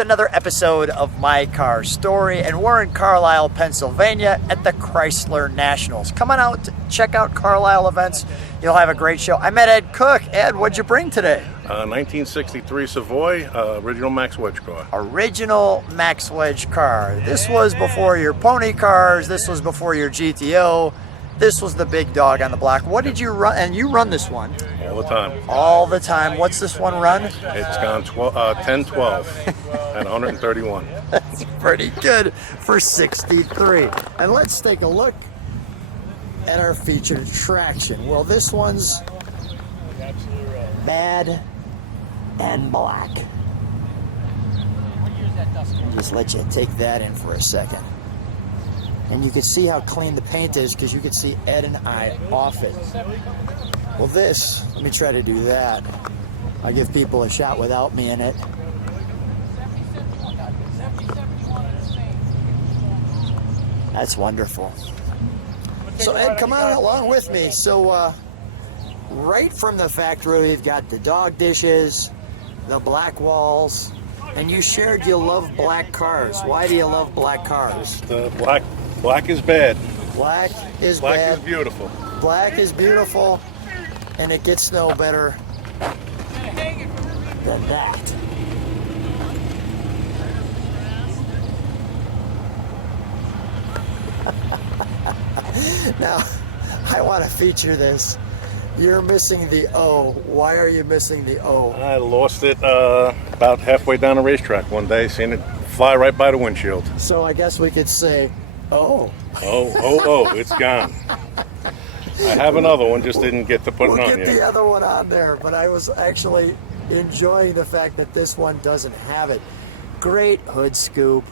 with another episode of My Car Story, and we're in Carlisle, Pennsylvania at the Chrysler Nationals. Come on out, check out Carlisle events. You'll have a great show. I met Ed Cook. Ed, what'd you bring today? 1963 Savoy, original Max Wedge car. Original Max Wedge car. This was before your pony cars. This was before your GTO. This was the big dog on the block. What did you run? And you run this one? All the time. All the time. What's this one run? It's gone 10-12 at 131. That's pretty good for 63. And let's take a look at our featured traction. Well, this one's bad and black. Just let you take that in for a second. And you can see how clean the paint is because you can see Ed and I off it. Well, this, let me try to do that. I give people a shot without me in it. That's wonderful. So Ed, come on along with me. So right from the factory, we've got the dog dishes, the black walls, and you shared you love black cars. Why do you love black cars? The black is bad. Black is Black bad. is beautiful. Black is beautiful, and it gets no better than that. Now, I want to feature this. You're missing the O. Why are you missing the O? I lost it about halfway down the racetrack one day, seen it fly right by the windshield. So I guess we could say, oh. Oh, it's gone. I have another one, just didn't get to put We'll it on get yet. the other one on there, but I was actually enjoying the fact that this one doesn't have it. Great hood scoop.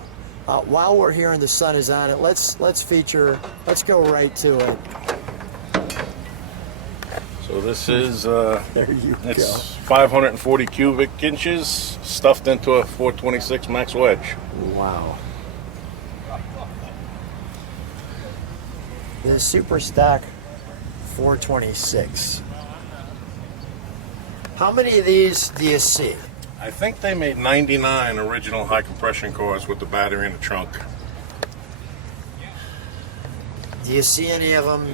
While we're here and the sun is on it, let's go right to it. So this is, There you it's 540 cubic inches stuffed into a 426 Max Wedge. go. Wow. The super stock 426. How many of these do you see? I think they made 99 original high compression cars with the battery in the trunk. Do you see any of them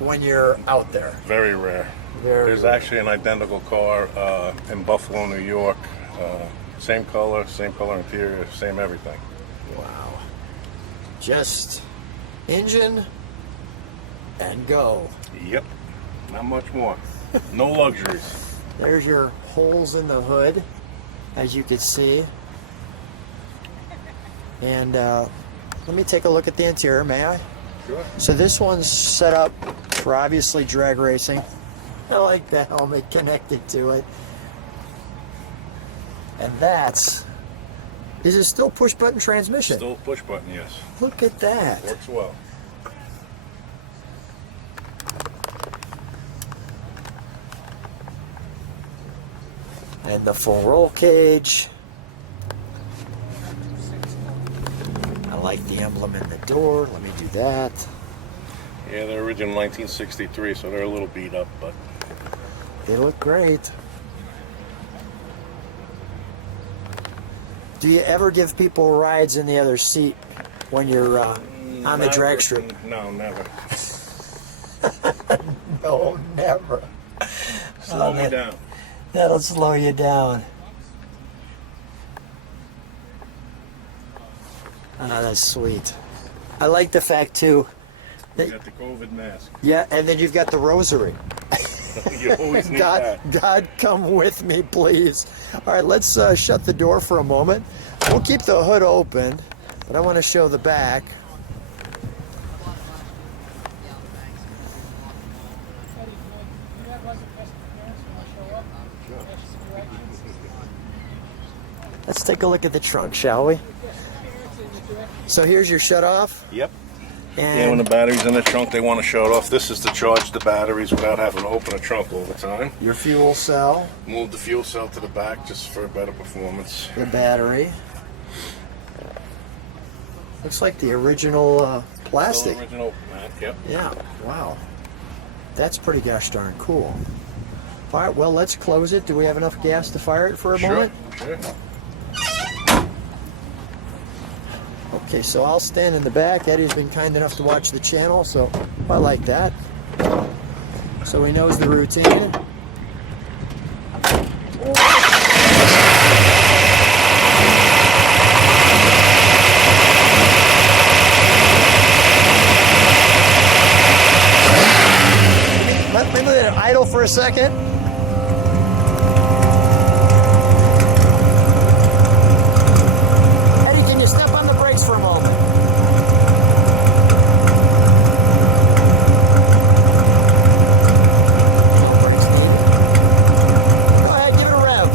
when you're out there? Very rare. Very There's rare. actually an identical car in Buffalo, New York. Same color interior, same everything. Wow. Just engine and go. Yep, not much more. No luxuries. There's your holes in the hood, as you can see. And let me take a look at the interior, may I? Sure. So this one's set up for obviously drag racing. I like the helmet connected to it. And is it still push button transmission? Still push button, yes. Look at that. Works well. And the full roll cage. I like the emblem in the door. Let me do that. Yeah, they're original 1963, so they're a little beat up, but They look great. Do you ever give people rides in the other seat when you're on the drag strip? No, never. No, never. Slow me down. That'll slow you down. Ah, that's sweet. I like the fact too. You got the COVID mask. Yeah, and then you've got the rosary. You always need God, that. God, come with me, please. All right, let's shut the door for a moment. We'll keep the hood open, but I want to show the back. Let's take a look at the trunk, shall we? So here's your shut off. Yep. And when And the battery's in the trunk, they want to shut off. This is to charge the batteries without having to open a trunk all the time. your fuel cell, Move the fuel cell to the back just for better performance. the battery. Looks like the original plastic. Still original, yep. Yeah, wow. That's pretty gosh darn cool. All right, well, let's close it. Do we have enough gas to fire it for a moment? Sure. Okay, so I'll stand in the back. Eddie's been kind enough to watch the channel, so I like that. So he knows the routine. Let me let it idle for a second. Eddie, can you step on the brakes for a moment? No brakes needed. Go ahead, give it a rev.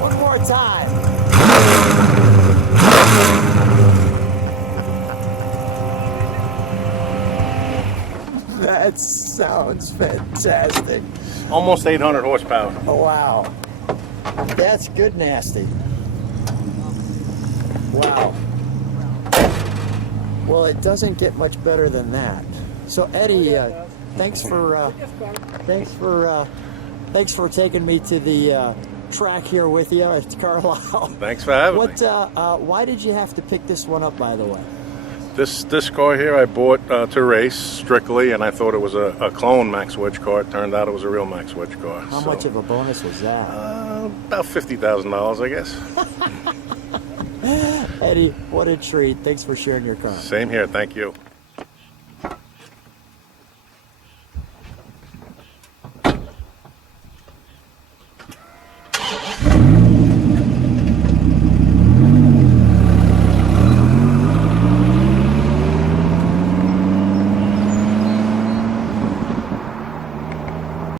One more time. That sounds fantastic. Almost 800 horsepower. Oh, wow. That's good nasty. Wow. Well, it doesn't get much better than that. So Eddie, thanks for taking me to the track here with you at Carlisle. Thanks for having me. Why did you have to pick this one up, by the way? This car here I bought to race strictly, and I thought it was a clone Max Wedge car. It turned out it was a real Max Wedge car. How much of a bonus was that? About $50,000, I guess. Eddie, what a treat. Thanks for sharing your car. Same here. Thank you.